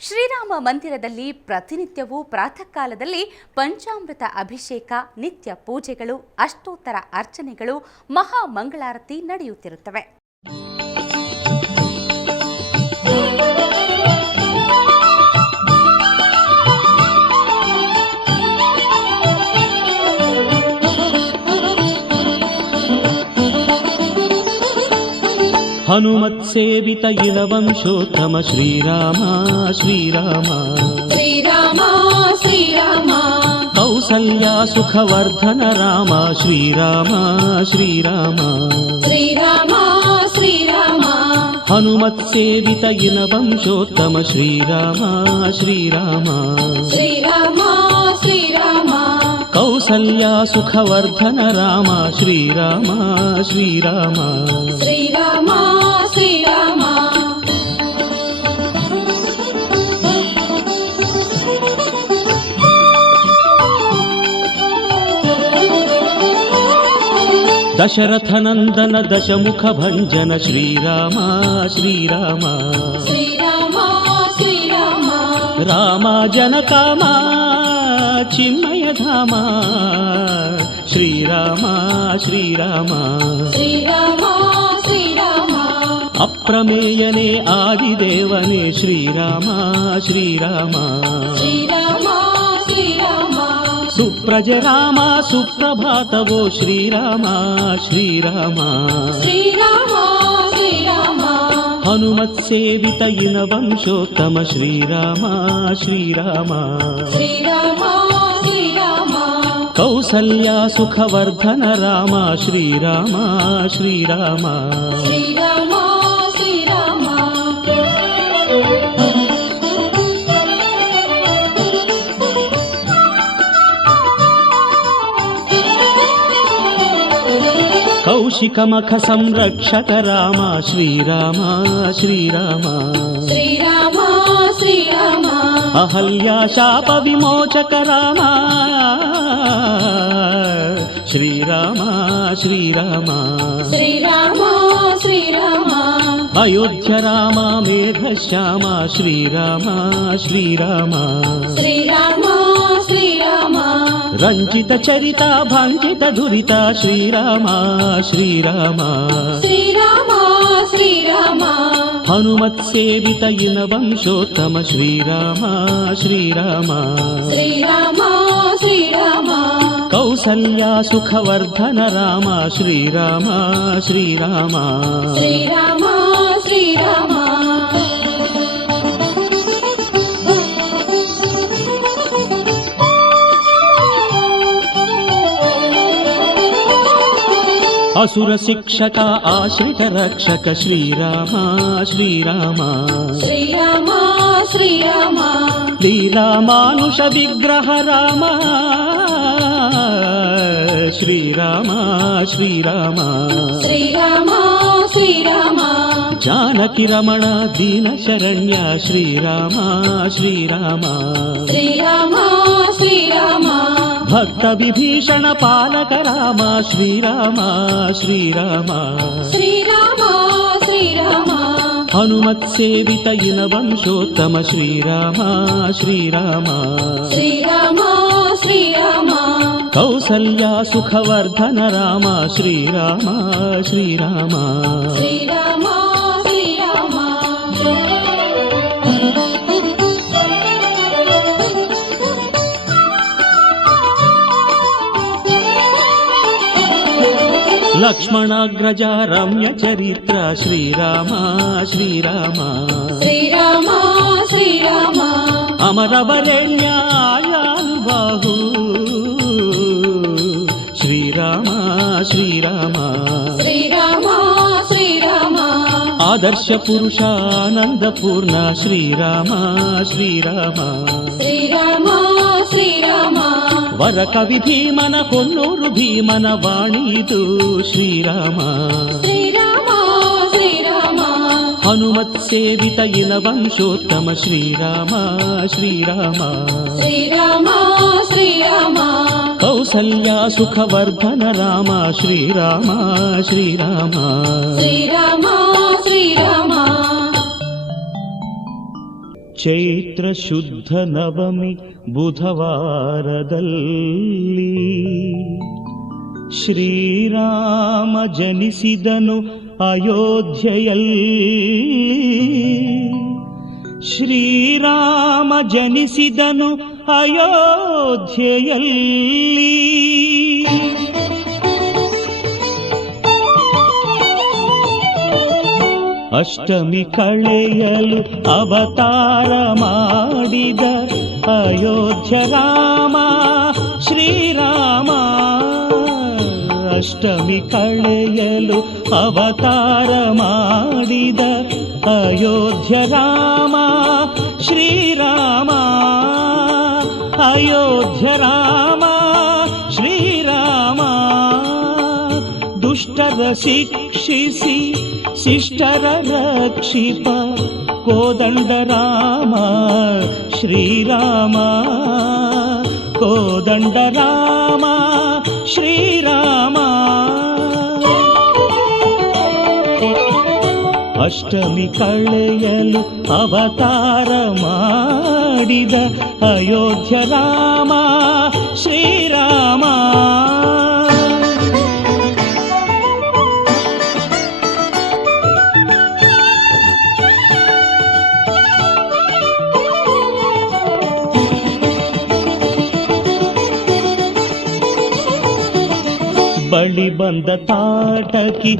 ಶ್ರೀರಾಮ ಮಂದಿರದಲ್ಲಿ ಪ್ರತಿನಿತ್ಯವೂ ಪ್ರಾತಃ ಕಾಲದಲ್ಲಿ ಪಂಚಾಮೃತ ಅಭಿಷೇಕ, ನಿತ್ಯ ಪೂಜೆಗಳು, ಅಷ್ಟೋತ್ತರ ಅರ್ಚನೆಗಳು, ಮಹಾ ಮಂಗಳಾರತಿ ನಡೆಯುತ್ತಿರುತ್ತವೆ. ಹನುಮತ್ಸೇವಿತ ಇಳವಂಶೋತ್ತಮ ಶ್ರೀರಾಮ ಶ್ರೀರಾಮ ಶ್ರೀರಾಮ ಶ್ರೀರಾಮ ಕೌಸಲ್ಯ ಸುಖವರ್ಧನ ರಾಮ ಶ್ರೀರಾಮ ಶ್ರೀರಾಮ ಶ್ರೀರಾಮ ಶ್ರೀರಾಮ ಹನುಮತ್ಸೇವಿತ ಇಳವಂಶೋತ್ತಮ ಶ್ರೀರಾಮ ಶ್ರೀರಾಮ ಶ್ರೀರಾಮ ಶ್ರೀರಾಮ ಕೌಸಲ್ಯ ಸುಖವರ್ಧನ ರಾಮ ಶ್ರೀರಾಮ ಶ್ರೀರಾಮ ಶ್ರೀರಾಮ ಶ್ರೀರಾಮ ದಶರಥನಂದನ ದಶಮುಖ ಭಂಜನ ಶ್ರೀರಾಮ ಶ್ರೀರಾಮ ಶ್ರೀರಾಮ ಶ್ರೀರಾಮ ರಾಮ ಜನಕಾಮ ಚಿನ್ಮಯಧಾಮ ಶ್ರೀರಾಮ ಶ್ರೀರಾಮ ಶ್ರೀರಾಮ ಶ್ರೀರಾಮ ಅಪ್ರಮೇಯನೇ ಆದಿದೇವನೇ ಶ್ರೀರಾಮ ಶ್ರೀರಾಮ ಶ್ರೀರಾಮ ಶ್ರೀರಾಮ ಸುಪ್ರಜ ರಾಮ ಸುಪ್ರಭಾತವೋ ಶ್ರೀರಾಮ ಶ್ರೀರಾಮ ಶ್ರೀರಾಮ ಶ್ರೀರಾಮ ಹನುಮತ್ಸೇವಿತ ಇನವಂಶೋತ್ತಮ ಶ್ರೀರಾಮ ಶ್ರೀರಾಮ ಶ್ರೀರಾಮ ಶ್ರೀರಾಮ ಕೌಸಲ್ಯ ಸುಖವರ್ಧನ ರಾಮ ಶ್ರೀರಾಮ ಶ್ರೀರಾಮ ಶ್ರೀರಾಮ ಶ್ರೀರಾಮ ಕೌಶಿಕ ಮಖ ಸಂರಕ್ಷಕ ರಾಮ ಶ್ರೀರಾಮ ಶ್ರೀರಾಮ ಶ್ರೀರಾಮ ಶ್ರೀರಾಮ ಅಹಲ್ಯ ಶಾಪ ವಿಮೋಚಕ ರಾಮ ಶ್ರೀರಾಮ ಶ್ರೀರಾಮ ಶ್ರೀರಾಮ ಶ್ರೀರಾಮ ಅಯೋಧ್ಯ ರಾಮ ಮೇಘಶ್ಯಾಮ ಶ್ರೀರಾಮ ಶ್ರೀರಾಮ ಶ್ರೀರಾಮ ಶ್ರೀರಾಮ ರಂಜಿತ ಚರಿತ ಭಾಂಜಿತ ದುರಿತ ಶ್ರೀರಾಮ ಶ್ರೀರಾಮ ಶ್ರೀರಾಮ ಶ್ರೀರಾಮ ಹನುಮತ್ಸೇವಿತ ಇನವಂಶೋತ್ತಮ ಶ್ರೀರಾಮ ಶ್ರೀರಾಮ ಶ್ರೀರಾಮ ಶ್ರೀರಾಮ ಕೌಸಲ್ಯ ಸುಖವರ್ಧನ ರಾಮ ಶ್ರೀರಾಮ ಶ್ರೀರಾಮ ಶ್ರೀರಾಮ ಶ್ರೀರಾಮ ಅಸುರ ಶಿಕ್ಷಕ ಆಶ್ರಿತ ರಕ್ಷಕ ಶ್ರೀರಾಮ ಶ್ರೀರಾಮ ಶ್ರೀರಾಮ ಶ್ರೀರಾಮ ಲೀಲಾ ಮಾನುಷ ವಿಗ್ರಹ ರಾಮ ಶ್ರೀರಾಮ ಶ್ರೀರಾಮ ಶ್ರೀರಾಮ ಶ್ರೀರಾಮ ಜಾನಕಿ ರಮಣ ದೀನ ಶರಣ್ಯ ಶ್ರೀರಾಮ ಶ್ರೀರಾಮ ಶ್ರೀರಾಮ ಶ್ರೀರಾಮ ಭಕ್ತ ವಿಭೀಷಣ ಪಾಲಕ ರಾಮ ಶ್ರೀರಾಮ ಶ್ರೀರಾಮ ಶ್ರೀರಾಮ ಶ್ರೀರಾಮ ಹನುಮತ್ಸೇವಿತ ಇನವಂಶೋತ್ತಮ ಶ್ರೀರಾಮ ಶ್ರೀರಾಮ ಶ್ರೀರಾಮ ಶ್ರೀರಾಮ ಕೌಸಲ್ಯ ಸುಖವರ್ಧನ ರಾಮ ಶ್ರೀರಾಮ ಶ್ರೀರಾಮ ಶ್ರೀರಾಮ ಶ್ರೀರಾಮ ಲಕ್ಷ್ಮಣಾಗ್ರಜ ರಮ್ಯ ಚರಿತ್ರ ಶ್ರೀರಾಮ ಶ್ರೀರಾಮ ಶ್ರೀರಾಮ ಶ್ರೀರಾಮ ಅಮರವರೆಣ್ಯಾಯಾನುಬಾಹು ಶ್ರೀರಾಮ ಶ್ರೀರಾಮ ಶ್ರೀರಾಮ ಶ್ರೀರಾಮ ಆದರ್ಶ ಪುರುಷ ಆನಂದ ಪೂರ್ಣ ಶ್ರೀರಾಮ ಶ್ರೀರಾಮ ಶ್ರೀರಾಮ ಶ್ರೀರಾಮ ವರ ಕವಿ ಭೀಮನ ಕೊನ್ನೂರು ಭೀಮನ ವಾಣಿದು ಶ್ರೀರಾಮ ಶ್ರೀರಾಮ ಶ್ರೀರಾಮ ಹನುಮತ್ಸೇವಿತ ಇನವಂಶೋತ್ತಮ ಶ್ರೀರಾಮ ಶ್ರೀರಾಮ ಶ್ರೀರಾಮ ಶ್ರೀರಾಮ ಕೌಸಲ್ಯ ಸುಖವರ್ಧನ ರಾಮ ಶ್ರೀರಾಮ ಶ್ರೀರಾಮ ಶ್ರೀರಾಮ ಶ್ರೀರಾಮ ಚೈತ್ರ ಶುದ್ಧ ನವಮಿ ಬುಧವಾರದಲ್ಲಿ ಶ್ರೀರಾಮ ಜನಿಸಿದನು ಅಯೋಧ್ಯೆಯಲ್ಲಿ. ಶ್ರೀರಾಮ ಜನಿಸಿದನು ಅಯೋಧ್ಯೆಯಲ್ಲಿ. ಅಷ್ಟಮಿ ಕಳೆಯಲು ಅವತಾರ ಮಾಡಿದ ಅಯೋಧ್ಯ ರಾಮ ಶ್ರೀರಾಮ. ಅಷ್ಟಮಿ ಕಳೆಯಲು ಅವತಾರ ಮಾಡಿದ ಅಯೋಧ್ಯ ರಾಮ ಶ್ರೀರಾಮ. ಅಯೋಧ್ಯ ರಾಮ ಶ್ರೀರಾಮ. ದುಷ್ಟರ ಶಿಕ್ಷಿಸಿ ಶಿಷ್ಟರ ರಕ್ಷಿಪ ಕೋದಂಡ ರಾಮ ಶ್ರೀರಾಮ. ಕೋದಂಡ ರಾಮ ಶ್ರೀರಾಮ. ಅಷ್ಟಮಿ ಕಳೆಯಲು ಅವತಾರ ಮಾಡಿದ ಅಯೋಧ್ಯ ರಾಮ ಶ್ರೀರಾಮ. ಬಳಿ ಬಂದ ತಾಟಕಿ